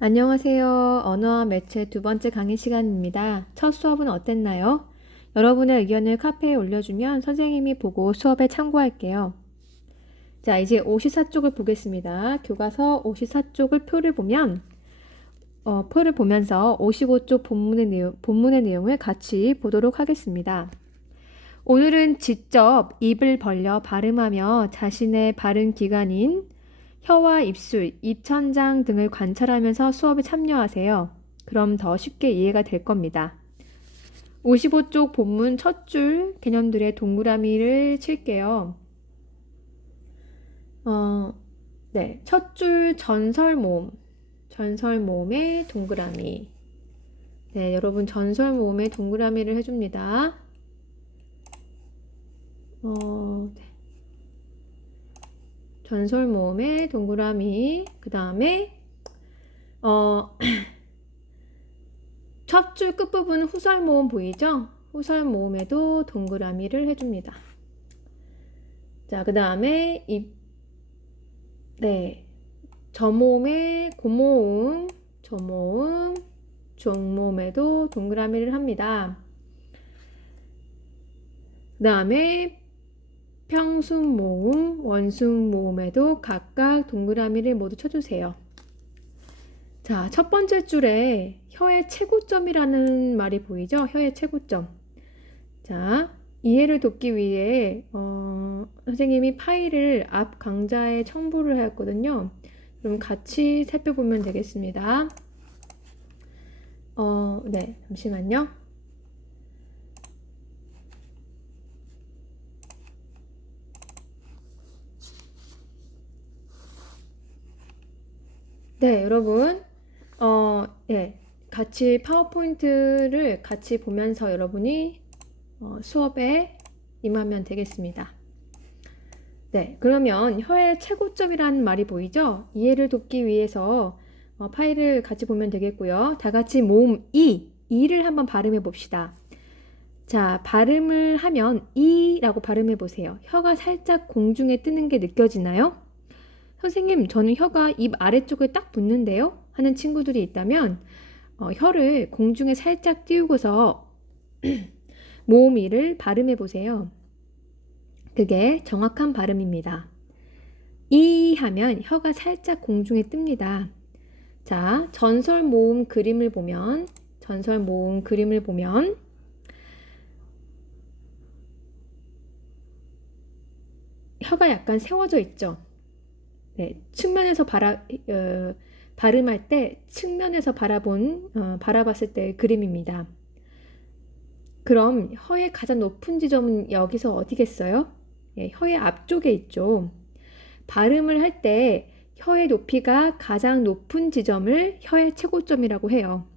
안녕하세요. 언어와 매체 두 번째 강의 시간입니다. 첫 수업은 어땠나요? 여러분의 의견을 카페에 올려주면 선생님이 보고 수업에 참고할게요. 자, 이제 54쪽을 보겠습니다. 교과서 54쪽을 표를 보면서 55쪽 본문의 내용을 같이 보도록 하겠습니다. 오늘은 직접 입을 벌려 발음하며 자신의 발음 기관인 혀와 입술, 입천장 등을 관찰하면서 수업에 참여하세요. 그럼 더 쉽게 이해가 될 겁니다. 55쪽 본문 첫 줄 개념들의 동그라미를 칠게요. 첫 줄 전설모음의 동그라미. 네, 여러분 전설모음의 동그라미를 해줍니다. 네. 전설모음의 동그라미. 그 다음에 첫 줄 끝부분 후설모음 보이죠? 후설모음에도 동그라미를 해줍니다. 자, 그 다음에 저모음의 고모음, 저모음, 종모음에도 동그라미를 합니다. 그 다음에 평순모음, 원순모음에도 각각 동그라미를 모두 쳐주세요. 자, 첫 번째 줄에 혀의 최고점이라는 말이 보이죠? 혀의 최고점. 자, 이해를 돕기 위해 선생님이 파일을 앞 강좌에 첨부를 하였거든요. 그럼 같이 살펴보면 되겠습니다. 네, 잠시만요. 네, 여러분. 같이 파워포인트를 같이 보면서 여러분이 수업에 임하면 되겠습니다. 네, 그러면 혀의 최고점이라는 말이 보이죠? 이해를 돕기 위해서 파일을 같이 보면 되겠고요. 다 같이 모음 이를 한번 발음해 봅시다. 자, 발음을 하면 이라고 발음해 보세요. 혀가 살짝 공중에 뜨는 게 느껴지나요? 선생님, 저는 혀가 입 아래쪽에 딱 붙는데요? 하는 친구들이 있다면 혀를 공중에 살짝 띄우고서 모음 이를 발음해 보세요. 그게 정확한 발음입니다. 이 하면 혀가 살짝 공중에 뜹니다. 자, 전설 모음 그림을 보면 혀가 약간 세워져 있죠. 네, 측면에서 발음할 때 측면에서 바라봤을 때의 그림입니다. 그럼 혀의 가장 높은 지점은 여기서 어디겠어요? 네, 혀의 앞쪽에 있죠. 발음을 할 때 혀의 높이가 가장 높은 지점을 혀의 최고점이라고 해요.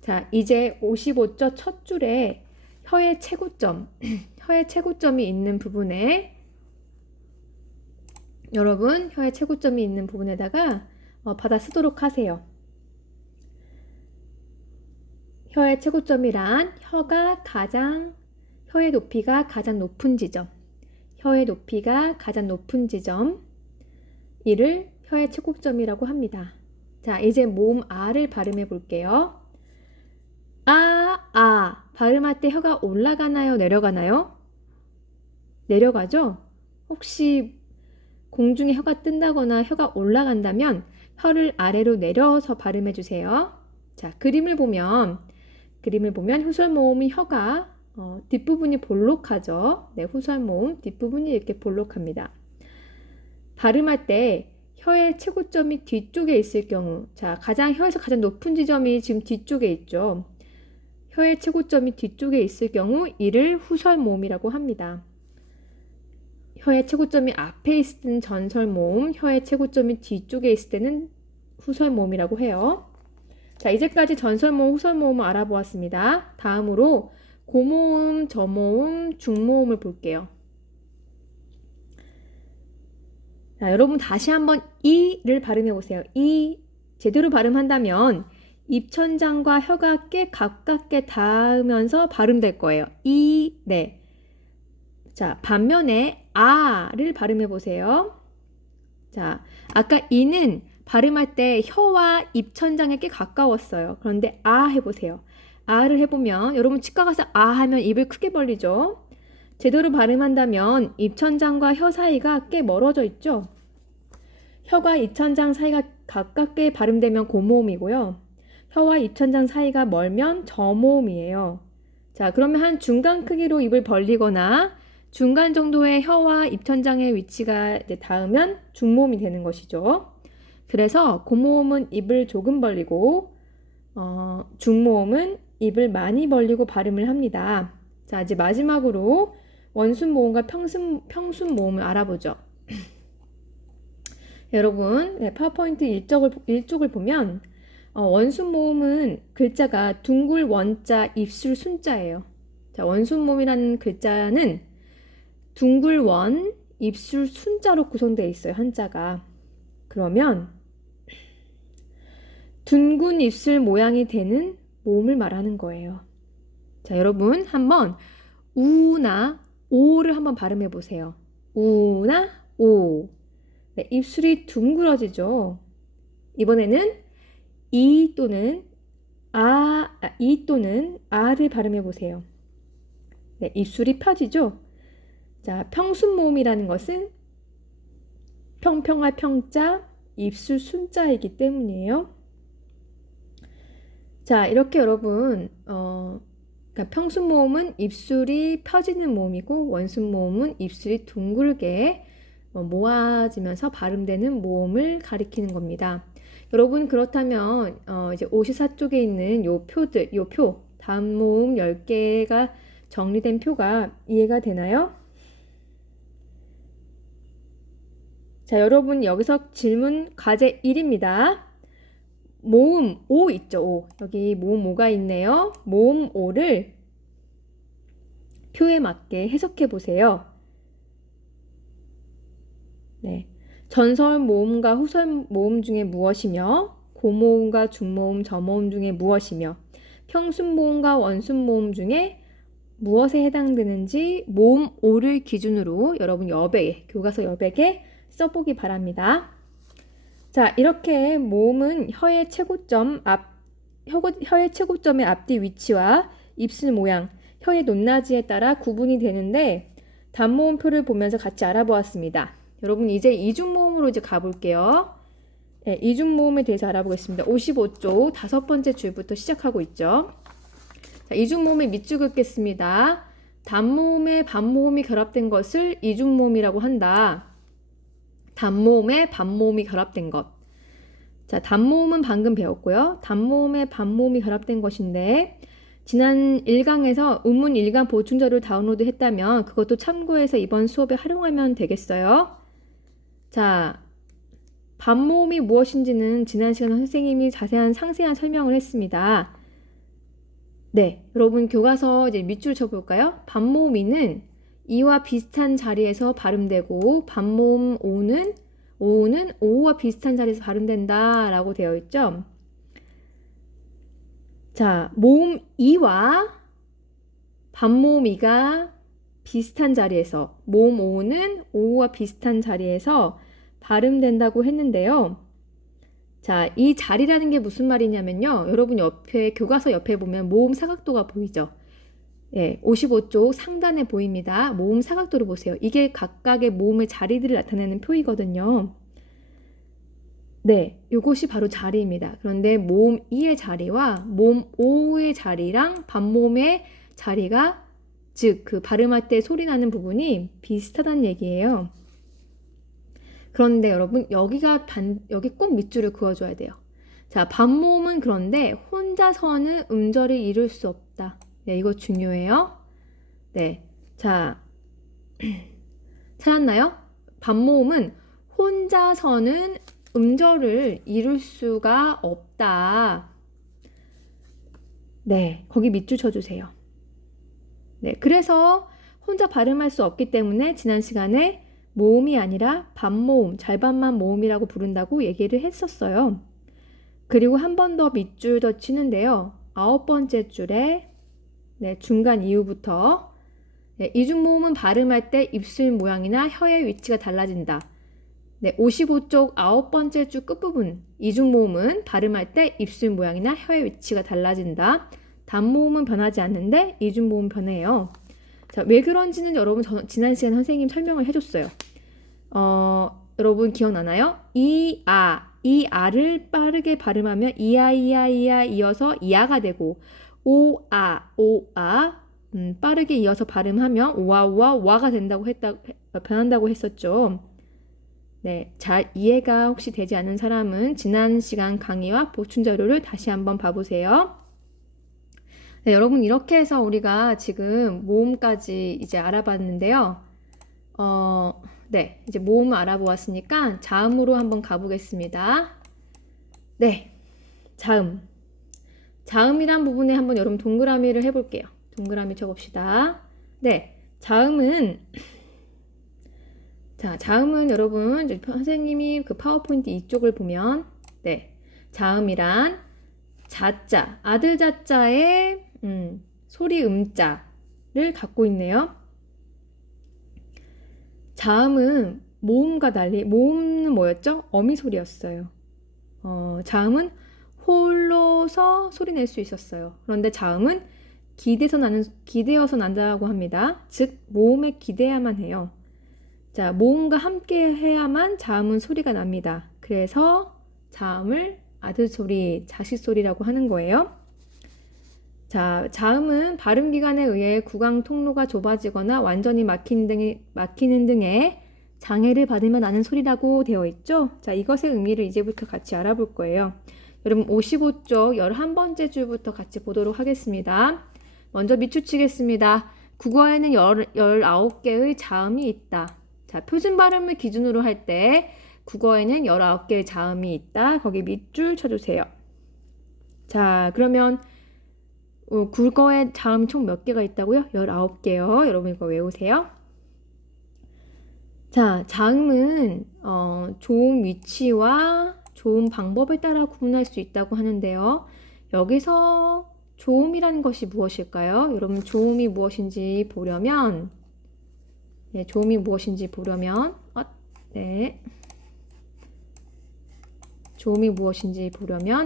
자, 이제 55조 첫 줄에 혀의 최고점이 있는 부분에 여러분 혀의 최고점이 있는 부분에다가 받아 쓰도록 하세요. 혀의 최고점이란 혀의 높이가 가장 높은 지점, 이를 혀의 최고점이라고 합니다. 자, 이제 모음 아를 발음해 볼게요. 발음할 때 혀가 올라가나요? 내려가나요? 내려가죠? 혹시 공중에 혀가 뜬다거나 혀가 올라간다면 혀를 아래로 내려서 발음해 주세요. 자, 그림을 보면 후설모음이 혀가 뒷부분이 볼록하죠. 네, 후설모음 뒷부분이 이렇게 볼록합니다. 발음할 때 혀의 최고점이 뒤쪽에 있을 경우, 자, 혀에서 가장 높은 지점이 지금 뒤쪽에 있죠. 혀의 최고점이 뒤쪽에 있을 경우 이를 후설모음이라고 합니다. 혀의 최고점이 앞에 있을 때는 전설모음, 혀의 최고점이 뒤쪽에 있을 때는 후설모음이라고 해요. 자, 이제까지 전설모음, 후설모음을 알아보았습니다. 다음으로 고모음, 저모음, 중모음을 볼게요. 자, 여러분 다시 한번 이를 발음해 보세요. 이 제대로 발음한다면 입천장과 혀가 꽤 가깝게 닿으면서 발음될 거예요. 네. 자, 반면에 아를 발음해 보세요. 자, 아까 이는 발음할 때 혀와 입천장에 꽤 가까웠어요. 그런데 아 해보세요. 아를 해보면 여러분 치과 가서 아 하면 입을 크게 벌리죠. 제대로 발음한다면 입천장과 혀 사이가 꽤 멀어져 있죠. 혀가 입천장 사이가 가깝게 발음되면 고모음이고요. 혀와 입천장 사이가 멀면 저모음이에요. 자, 그러면 한 중간 크기로 입을 벌리거나 중간 정도의 혀와 입천장의 위치가 닿으면 중모음이 되는 것이죠. 그래서 고모음은 입을 조금 벌리고 중모음은 입을 많이 벌리고 발음을 합니다. 자, 이제 마지막으로 원순 모음과 평순 모음을 알아보죠. 여러분, 파워포인트 일쪽을 보면 원순 모음은 글자가 둥글 원자, 입술 순자예요. 자, 원순 모음이라는 글자는 둥글 원, 입술 순자로 구성되어 있어요. 한자가. 그러면 둥근 입술 모양이 되는 모음을 말하는 거예요. 자, 여러분 한번 우나 오를 한번 발음해 보세요. 우나 오. 네, 입술이 둥그러지죠. 이번에는 이 또는 아를 발음해 보세요. 네, 입술이 펴지죠. 자, 평순 모음이라는 것은 평평할 평자, 입술 순자이기 때문이에요. 자, 이렇게 여러분 그러니까 평순 모음은 입술이 펴지는 모음이고 원순 모음은 입술이 둥글게 모아지면서 발음되는 모음을 가리키는 겁니다. 여러분 그렇다면 이제 54쪽에 있는 요 표들, 요 표, 다음 모음 10개가 정리된 표가 이해가 되나요? 자, 여러분 여기서 질문 과제 1입니다. 모음 오 있죠, 오. 여기 모음 오가 있네요. 모음 오를 표에 맞게 해석해 보세요. 네. 전설 모음과 후설 모음 중에 무엇이며 고모음과 중모음, 저모음 중에 무엇이며 평순 모음과 원순 모음 중에 무엇에 해당되는지 모음 오를 기준으로 여러분 여백에, 교과서 여백에 써보기 바랍니다. 자, 이렇게 모음은 혀의 최고점의 앞뒤 위치와 입술 모양, 혀의 높낮이에 따라 구분이 되는데 단모음표를 보면서 같이 알아보았습니다. 여러분 이제 이중모음으로 이제 가볼게요. 네, 이중모음에 대해서 알아보겠습니다. 55쪽 5번째 줄부터 시작하고 있죠. 자, 이중모음의 밑줄 긋겠습니다. 단모음에 반모음이 결합된 것을 이중모음이라고 한다. 단모음에 반모음이 결합된 것. 자, 단모음은 방금 배웠고요. 단모음에 반모음이 결합된 것인데 지난 1강에서 음문 1강 보충자료를 다운로드 했다면 그것도 참고해서 이번 수업에 활용하면 되겠어요. 자, 반모음이 무엇인지는 지난 시간에 선생님이 상세한 설명을 했습니다. 네, 여러분 교과서 이제 밑줄 쳐볼까요? 반모음이는 이와 비슷한 자리에서 발음되고 반모음 오는 오와 비슷한 자리에서 발음된다 라고 되어 있죠. 자, 모음 이와 반모음 이가 비슷한 자리에서 모음 오는 오와 비슷한 자리에서 발음된다고 했는데요. 자, 이 자리라는 게 무슨 말이냐면요. 여러분 옆에 교과서 옆에 보면 모음 사각도가 보이죠. 네, 55쪽 상단에 보입니다. 모음 사각도를 보세요. 이게 각각의 모음의 자리들을 나타내는 표이거든요. 네, 이것이 바로 자리입니다. 그런데 모음 이의 자리와 모음 오의 자리랑 반모음의 자리가 즉 그 발음할 때 소리 나는 부분이 비슷하다는 얘기예요. 그런데 여러분 여기 꼭 밑줄을 그어줘야 돼요. 자, 반모음은 그런데 혼자서는 음절을 이룰 수 없다. 네, 이거 중요해요. 네, 자, 찾았나요? 반모음은 혼자서는 음절을 이룰 수가 없다. 네, 거기 밑줄 쳐주세요. 네, 그래서 혼자 발음할 수 없기 때문에 지난 시간에 모음이 아니라 반모음, 잘반만 모음이라고 부른다고 얘기를 했었어요. 그리고 한 번 더 밑줄 더 치는데요. 9번째 줄에 네, 중간 이후부터 네, 이중모음은 발음할 때 입술 모양이나 혀의 위치가 달라진다. 네, 55쪽 9번째 줄 끝부분 이중 모음은 발음할 때 입술 모양이나 혀의 위치가 달라진다. 단모음은 변하지 않는데 이중 모음 변해요. 자, 왜 그런지는 여러분 지난 시간에 선생님 설명을 해줬어요. 여러분 기억나나요? 이 아를 빠르게 발음하면 이야 이어서 이아가 되고 오아 빠르게 이어서 발음하면 오아 와가 된다고 변한다고 했었죠. 네, 잘 이해가 혹시 되지 않는 사람은 지난 시간 강의와 보충 자료를 다시 한번 봐보세요. 네, 여러분 이렇게 해서 우리가 지금 모음까지 이제 알아봤는데요. 네, 이제 모음을 알아보았으니까 자음으로 한번 가보겠습니다. 네, 자음이란 부분에 한번 여러분 동그라미를 해볼게요. 동그라미 쳐봅시다. 네, 자음은 여러분 선생님이 그 파워포인트 이쪽을 보면 네, 자음이란 자자, 아들 자자의 소리 음자를 갖고 있네요. 자음은 모음과 달리 모음은 뭐였죠? 어미 소리였어요. 자음은 홀로서 소리 낼 수 있었어요. 그런데 자음은 기대어서 난다고 합니다. 즉 모음에 기대야만 해요. 자, 모음과 함께 해야만 자음은 소리가 납니다. 그래서 자음을 아들 소리, 자식 소리라고 하는 거예요. 자, 자음은 발음 기관에 의해 구강 통로가 좁아지거나 완전히 막히는 등의 장애를 받으면 나는 소리라고 되어 있죠. 자, 이것의 의미를 이제부터 같이 알아볼 거예요. 여러분 55쪽 11번째 줄부터 같이 보도록 하겠습니다. 먼저 밑줄 치겠습니다. 국어에는 19개의 자음이 있다. 자, 표준 발음을 기준으로 할 때 국어에는 19개의 자음이 있다. 거기 밑줄 쳐주세요. 자, 그러면 국어에 자음이 총 몇 개가 있다고요? 19개요. 여러분 이거 외우세요. 자, 자음은 좋은 위치와 좋은 방법에 따라 구분할 수 있다고 하는데요. 여기서 조음이라는 것이 무엇일까요? 여러분 조음이 무엇인지 보려면 조음이 무엇인지 보려면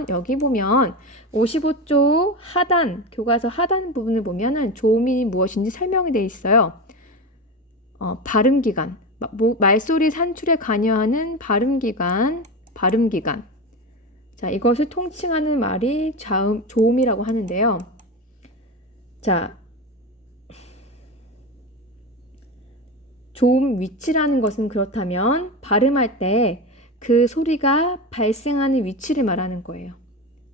여기 보면 55쪽 하단 교과서 하단 부분을 보면은 조음이 무엇인지 설명이 되어 있어요. 발음기관 말소리 산출에 관여하는 발음기관. 자, 이것을 통칭하는 말이 조음이라고 하는데요. 자, 조음 위치라는 것은 그렇다면 발음할 때 그 소리가 발생하는 위치를 말하는 거예요.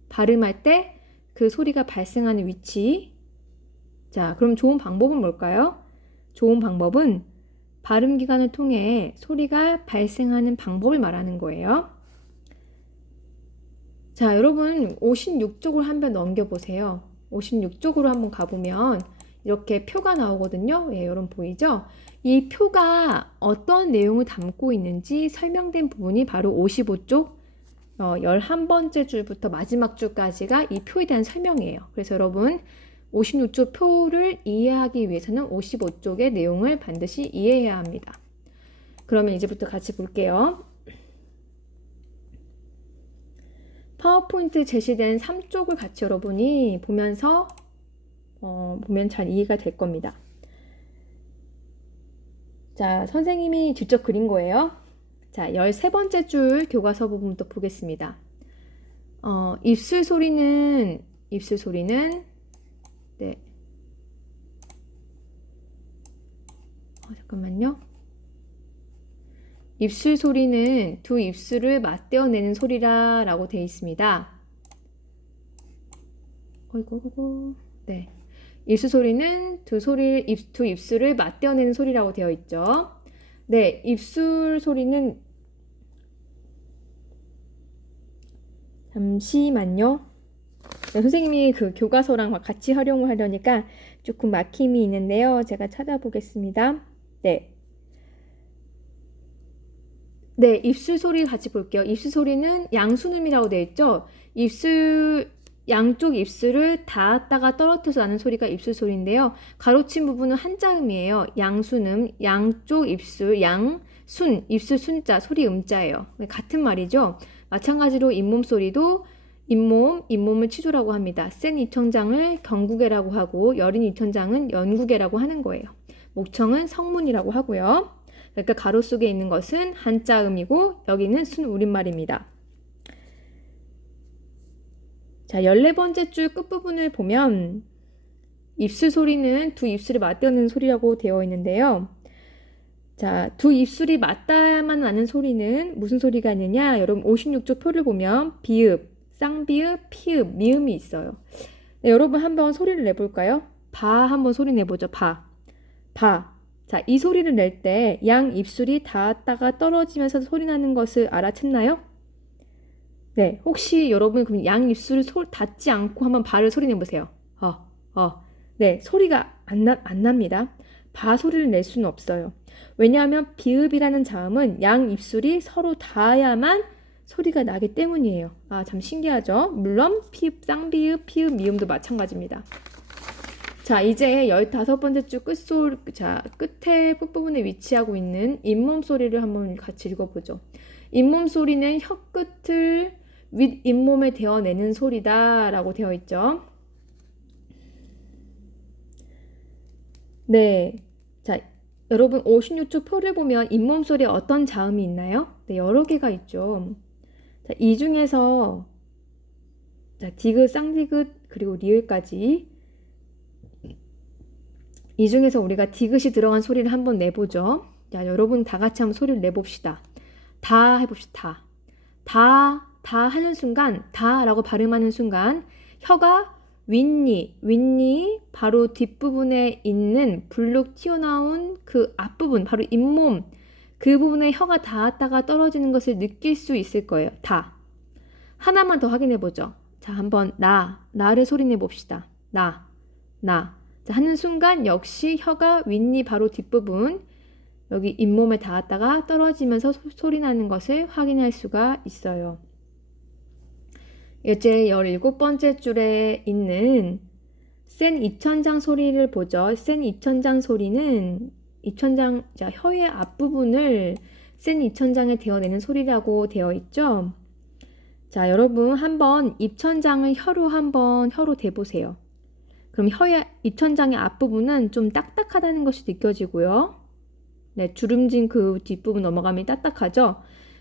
발음할 때 그 소리가 발생하는 위치. 자, 그럼 조음 방법은 뭘까요? 조음 방법은 발음 기관을 통해 소리가 발생하는 방법을 말하는 거예요. 자, 여러분 56쪽을 한번 넘겨보세요. 56쪽으로 한번 가보면 이렇게 표가 나오거든요. 예, 여러분 보이죠? 이 표가 어떤 내용을 담고 있는지 설명된 부분이 바로 55쪽 11번째 줄부터 마지막 줄까지가 이 표에 대한 설명이에요. 그래서 여러분 56쪽 표를 이해하기 위해서는 55쪽의 내용을 반드시 이해해야 합니다. 그러면 이제부터 같이 볼게요. 파워포인트 제시된 3쪽을 같이 여러분이 보면서 보면 잘 이해가 될 겁니다. 자, 선생님이 직접 그린 거예요. 자, 13번째 줄 교과서 부분부터 보겠습니다. 입술 소리는 네. 잠깐만요. 입술 소리는 두 입술을 맞대어내는 소리라고 되어 있습니다. 네. 입술 소리는 두 입술을 맞대어내는 소리라고 되어 있죠. 네, 입술 소리는 잠시만요. 네, 선생님이 그 교과서랑 같이 활용을 하려니까 조금 막힘이 있는데요. 제가 찾아보겠습니다. 네. 네, 입술 소리 같이 볼게요. 입술 소리는 양순음이라고 되어 있죠. 양쪽 입술을 닿았다가 떨어져서 나는 소리가 입술 소리인데요. 가로친 부분은 한자음이에요. 양순음, 양쪽 입술, 순, 입술 순자, 소리 음자예요. 같은 말이죠. 마찬가지로 잇몸 소리도 잇몸을 치조라고 합니다. 센 입천장을 경구개라고 하고 여린 입천장은 연구개라고 하는 거예요. 목청은 성문이라고 하고요. 그러니까 가로 속에 있는 것은 한자음이고 여기는 순우리말입니다. 자, 14번째 줄 끝부분을 보면 입술 소리는 두 입술이 맞닿는 소리라고 되어 있는데요. 자, 두 입술이 맞닿아야만 나는 소리는 무슨 소리가 있느냐? 여러분 56조 표를 보면 비읍, 쌍비읍, 피읍, 미음이 있어요. 네, 여러분 한번 소리를 내볼까요? 바 한번 소리 내보죠. 바. 자, 이 소리를 낼 때 양 입술이 닿았다가 떨어지면서 소리 나는 것을 알아챘나요? 네, 혹시 여러분 그럼 양 입술을 닿지 않고 한번 바를 소리 내보세요. 네, 소리가 안 납니다. 바 소리를 낼 수는 없어요. 왜냐하면 비읍이라는 자음은 양 입술이 서로 닿아야만 소리가 나기 때문이에요. 참 신기하죠? 물론 피읍, 쌍비읍, 피읍, 미음도 마찬가지입니다. 자, 이제 15번째 줄 끝에 끝부분에 위치하고 있는 잇몸 소리를 한번 같이 읽어보죠. 잇몸 소리는 혀 끝을 윗 잇몸에 대어내는 소리다 라고 되어 있죠. 네. 자, 여러분 56조 표를 보면 잇몸 소리에 어떤 자음이 있나요? 네, 여러 개가 있죠. 자, 이 중에서 디귿, 쌍디귿, 그리고 리을까지 이 중에서 우리가 디귿이 들어간 소리를 한번 내보죠. 자, 여러분 다 같이 한번 소리를 내봅시다. 다 해봅시다. 다 하는 순간, 다라고 발음하는 순간 혀가 윗니 바로 뒷부분에 있는 불룩 튀어나온 그 앞부분, 바로 잇몸 그 부분에 혀가 닿았다가 떨어지는 것을 느낄 수 있을 거예요. 다. 하나만 더 확인해보죠. 자, 한번 나를 소리 내봅시다. 나. 자, 하는 순간 역시 혀가 윗니 바로 뒷부분 여기 잇몸에 닿았다가 떨어지면서 소리 나는 것을 확인할 수가 있어요. 이제 17번째 줄에 있는 센 입천장 소리를 보죠. 센 입천장 소리는 혀의 앞부분을 센 입천장에 대어내는 소리라고 되어 있죠. 자, 여러분 한번 입천장을 혀로 대보세요. 그럼 혀의 입천장의 앞부분은 좀 딱딱하다는 것이 느껴지고요. 네, 주름진 그 뒷부분 넘어가면 딱딱하죠.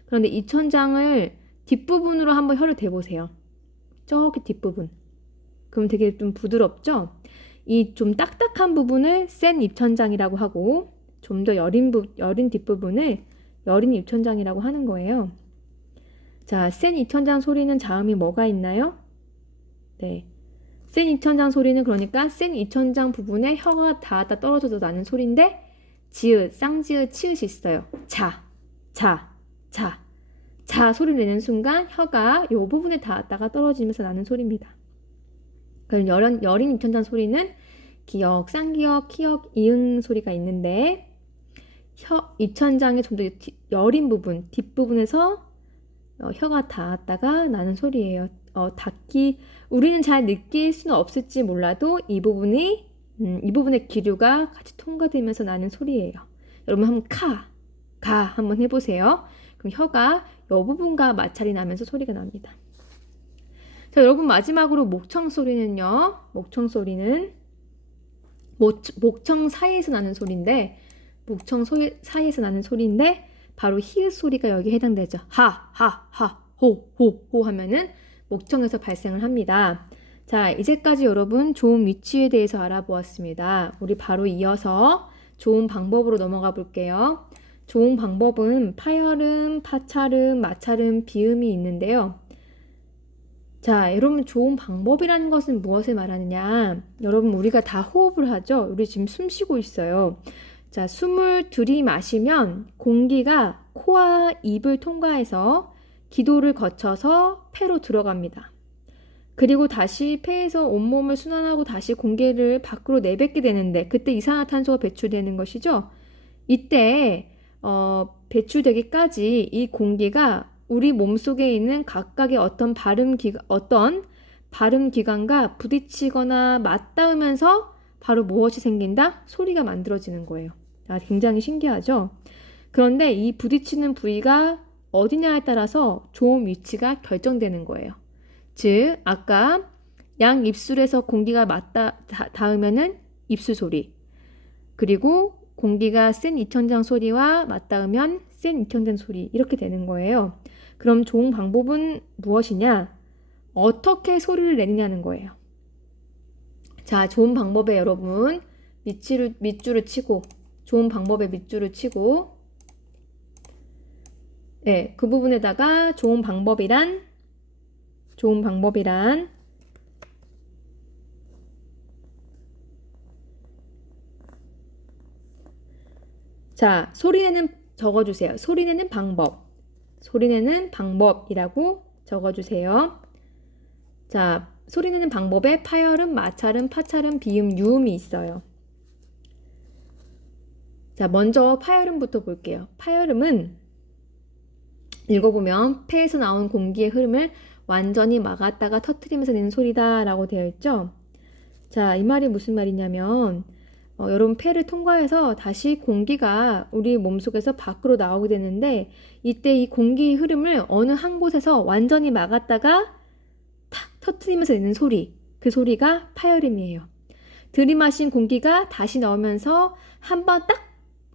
그런데 입천장을 뒷부분으로 한번 혀를 대보세요. 저기 뒷부분. 그럼 되게 좀 부드럽죠? 이 좀 딱딱한 부분을 센 입천장이라고 하고 좀 더 여린 뒷부분을 여린 입천장이라고 하는 거예요. 자, 센 입천장 소리는 자음이 뭐가 있나요? 네. 센 입천장 소리는 그러니까 센 입천장 부분에 혀가 닿았다 떨어져서 나는 소리인데 지읒, 쌍지읒, 치읒이 있어요. 자 소리를 내는 순간 혀가 이 부분에 닿았다가 떨어지면서 나는 소리입니다. 그럼 여린 입천장 소리는 기역, 쌍기역, 키역, 이응 소리가 있는데 입천장의 좀 더 여린 부분, 뒷부분에서 혀가 닿았다가 나는 소리예요. 우리는 잘 느낄 수는 없을지 몰라도 이 부분의 기류가 같이 통과되면서 나는 소리예요. 여러분 한번 가 한번 해보세요. 그럼 혀가 이 부분과 마찰이 나면서 소리가 납니다. 자, 여러분 마지막으로 목청 소리는요. 목청 소리는 목청 사이에서 나는 소리인데 바로 히읗 소리가 여기에 해당되죠. 호 하면은 목청에서 발생을 합니다. 자, 이제까지 여러분 조음 위치에 대해서 알아보았습니다. 우리 바로 이어서 조음 방법으로 넘어가 볼게요. 조음 방법은 파열음, 파찰음, 마찰음, 비음이 있는데요. 자, 여러분 조음 방법이라는 것은 무엇을 말하느냐? 여러분 우리가 다 호흡을 하죠. 우리 지금 숨 쉬고 있어요. 자, 숨을 들이마시면 공기가 코와 입을 통과해서 기도를 거쳐서 폐로 들어갑니다. 그리고 다시 폐에서 온몸을 순환하고 다시 공기를 밖으로 내뱉게 되는데 그때 이산화탄소가 배출되는 것이죠. 이때 배출되기까지 이 공기가 우리 몸속에 있는 각각의 어떤 발음 기관과 부딪히거나 맞닿으면서 바로 무엇이 생긴다? 소리가 만들어지는 거예요. 굉장히 신기하죠? 그런데 이 부딪히는 부위가 어디냐에 따라서 조음 위치가 결정되는 거예요. 즉, 아까 양 입술에서 공기가 닿으면은 입술 소리, 그리고 공기가 센 입천장 소리와 맞닿으면 센 입천장 소리, 이렇게 되는 거예요. 그럼 좋은 방법은 무엇이냐? 어떻게 소리를 내느냐는 거예요. 자, 좋은 방법에 여러분 밑줄을 치고, 좋은 방법에 밑줄을 치고, 네, 그 부분에다가 좋은 방법이란 자, 소리내는 적어주세요. 소리내는 방법이라고 적어주세요. 자, 소리내는 방법에 파열음, 마찰음, 파찰음, 비음, 유음이 있어요. 자, 먼저 파열음부터 볼게요. 파열음은 읽어보면 폐에서 나온 공기의 흐름을 완전히 막았다가 터뜨리면서 내는 소리다 라고 되어 있죠. 자, 이 말이 무슨 말이냐면 여러분 폐를 통과해서 다시 공기가 우리 몸속에서 밖으로 나오게 되는데, 이때 이 공기 흐름을 어느 한 곳에서 완전히 막았다가 탁 터뜨리면서 내는 소리, 그 소리가 파열음이에요. 들이마신 공기가 다시 나오면서 한번 딱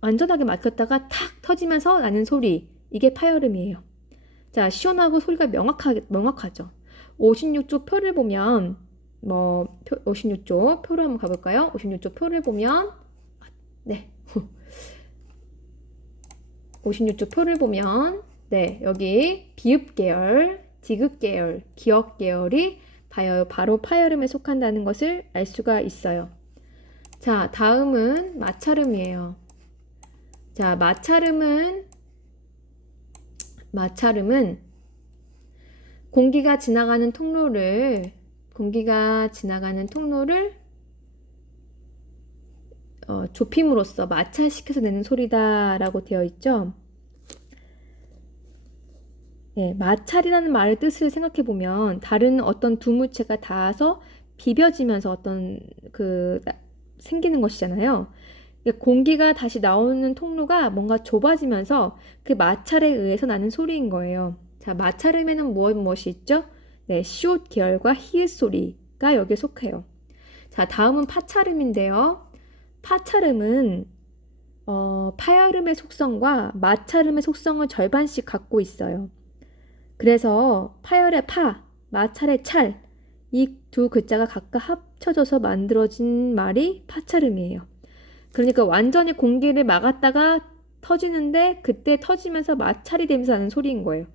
완전하게 막혔다가 탁 터지면서 나는 소리, 이게 파열음이에요. 자, 시원하고 소리가 명확하죠. 56조 표를 보면 56조 표로 한번 가볼까요? 56조 표를 보면, 네. 56조 표를 보면, 네, 여기 비읍 계열, 디귿 계열, 기역 계열이 바로 파열음에 속한다는 것을 알 수가 있어요. 자, 다음은 마찰음이에요. 자, 마찰음은 공기가 지나가는 통로를 좁힘으로써 마찰시켜서 내는 소리다라고 되어 있죠. 네, 마찰이라는 말의 뜻을 생각해 보면 다른 어떤 두 물체가 닿아서 비벼지면서 생기는 것이잖아요. 공기가 다시 나오는 통로가 뭔가 좁아지면서 그 마찰에 의해서 나는 소리인 거예요. 자, 마찰음에는 무엇이 있죠? 네, 시옷 계열과 히읗 소리가 여기에 속해요. 자, 다음은 파찰음인데요. 파찰음은 파열음의 속성과 마찰음의 속성을 절반씩 갖고 있어요. 그래서 파열의 파, 마찰의 찰, 이 두 글자가 각각 합쳐져서 만들어진 말이 파찰음이에요. 그러니까 완전히 공기를 막았다가 터지는데 그때 터지면서 마찰이 되면서 나는 소리인 거예요.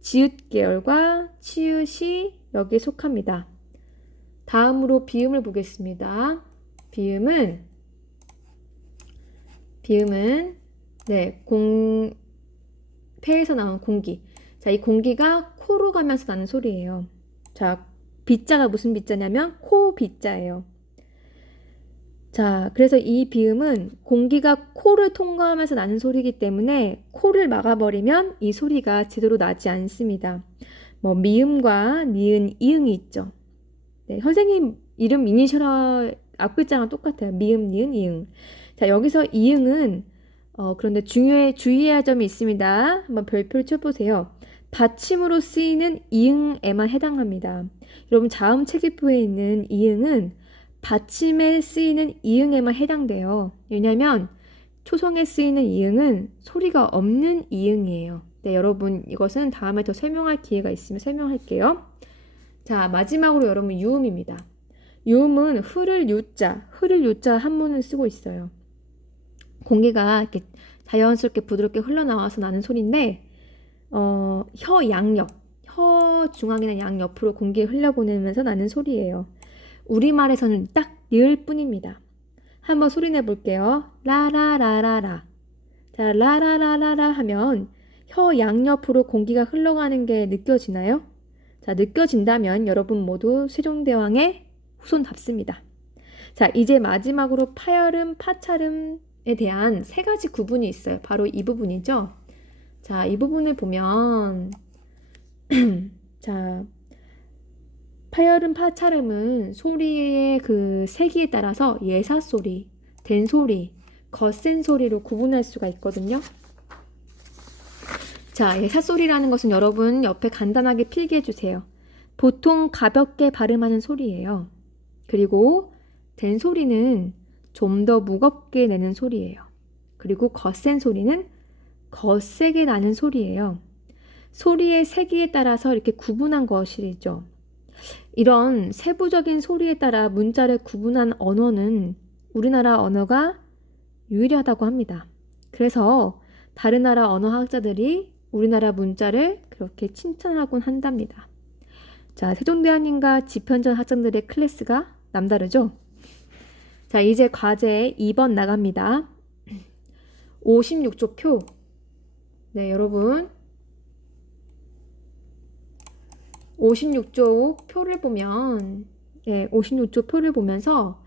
지읒 계열과 치읓이 여기에 속합니다. 다음으로 비음을 보겠습니다. 비음은 네, 폐에서 나온 공기. 자, 이 공기가 코로 가면서 나는 소리예요. 자, 비자가 무슨 비자냐면 코 비자예요. 자, 그래서 이 비음은 공기가 코를 통과하면서 나는 소리이기 때문에 코를 막아버리면 이 소리가 제대로 나지 않습니다. 미음과 니은, 이응이 있죠. 네, 선생님 이름 이니셜 앞글자랑 똑같아요. 미음, 니은, 이응. 자, 여기서 이응은 그런데 주의해야 할 점이 있습니다. 한번 별표를 쳐보세요. 받침으로 쓰이는 이응에만 해당합니다. 여러분 자음 체계표에 있는 이응은 받침에 쓰이는 이응에만 해당돼요. 왜냐하면 초성에 쓰이는 이응은 소리가 없는 이응이에요. 네, 여러분 이것은 다음에 더 설명할 기회가 있으면 설명할게요. 자, 마지막으로 여러분 유음입니다. 유음은 흐를 유자 한문을 쓰고 있어요. 공기가 이렇게 자연스럽게 부드럽게 흘러나와서 나는 소리인데 혀 중앙이나 양 옆으로 공기를 흘려보내면서 나는 소리예요. 우리말에서는 딱 리을 뿐입니다. 한번 소리 내볼게요. 라라라라라. 자, 라라라라라 하면 혀 양옆으로 공기가 흘러가는 게 느껴지나요? 자, 느껴진다면 여러분 모두 세종대왕의 후손답습니다. 자, 이제 마지막으로 파열음, 파찰음에 대한 세 가지 구분이 있어요. 바로 이 부분이죠. 자, 이 부분을 보면 자, 파열음, 파찰음은 소리의 그 세기에 따라서 예사소리, 된소리, 거센 소리로 구분할 수가 있거든요. 자, 예삿소리라는 것은 여러분 옆에 간단하게 필기해 주세요. 보통 가볍게 발음하는 소리예요. 그리고 된소리는 좀 더 무겁게 내는 소리예요. 그리고 거센 소리는 거세게 나는 소리예요. 소리의 세기에 따라서 이렇게 구분한 것이죠. 이런 세부적인 소리에 따라 문자를 구분한 언어는 우리나라 언어가 유일하다고 합니다. 그래서 다른 나라 언어학자들이 우리나라 문자를 그렇게 칭찬하곤 한답니다. 자, 세종대왕님과 지편전 학생들의 클래스가 남다르죠? 자, 이제 과제 2번 나갑니다. 56조 표. 네, 여러분. 56조 표를 보면, 네, 56조 표를 보면서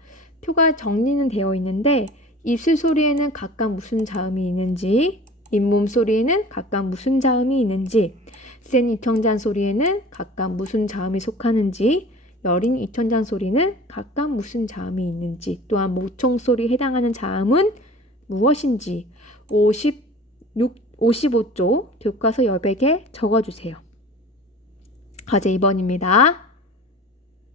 표가 정리는 되어 있는데, 입술 소리에는 각각 무슨 자음이 있는지, 잇몸 소리에는 각각 무슨 자음이 있는지, 센 입천장 소리에는 각각 무슨 자음이 속하는지, 여린 입천장 소리는 각각 무슨 자음이 있는지, 또한 모총 소리에 해당하는 자음은 무엇인지 55조 교과서 여백에 적어주세요. 과제 2번입니다.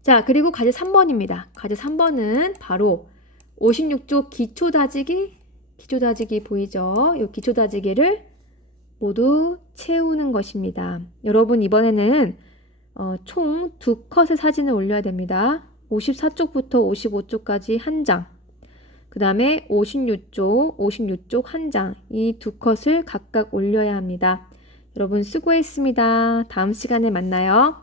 자, 그리고 과제 3번입니다. 과제 3번은 바로 56조 기초다지기 보이죠? 이 기초다지기를 모두 채우는 것입니다. 여러분 이번에는 총 2컷의 사진을 올려야 됩니다. 54쪽부터 55쪽까지 한 장, 그 다음에 56쪽 한 장, 이 2컷을 각각 올려야 합니다. 여러분 수고했습니다. 다음 시간에 만나요.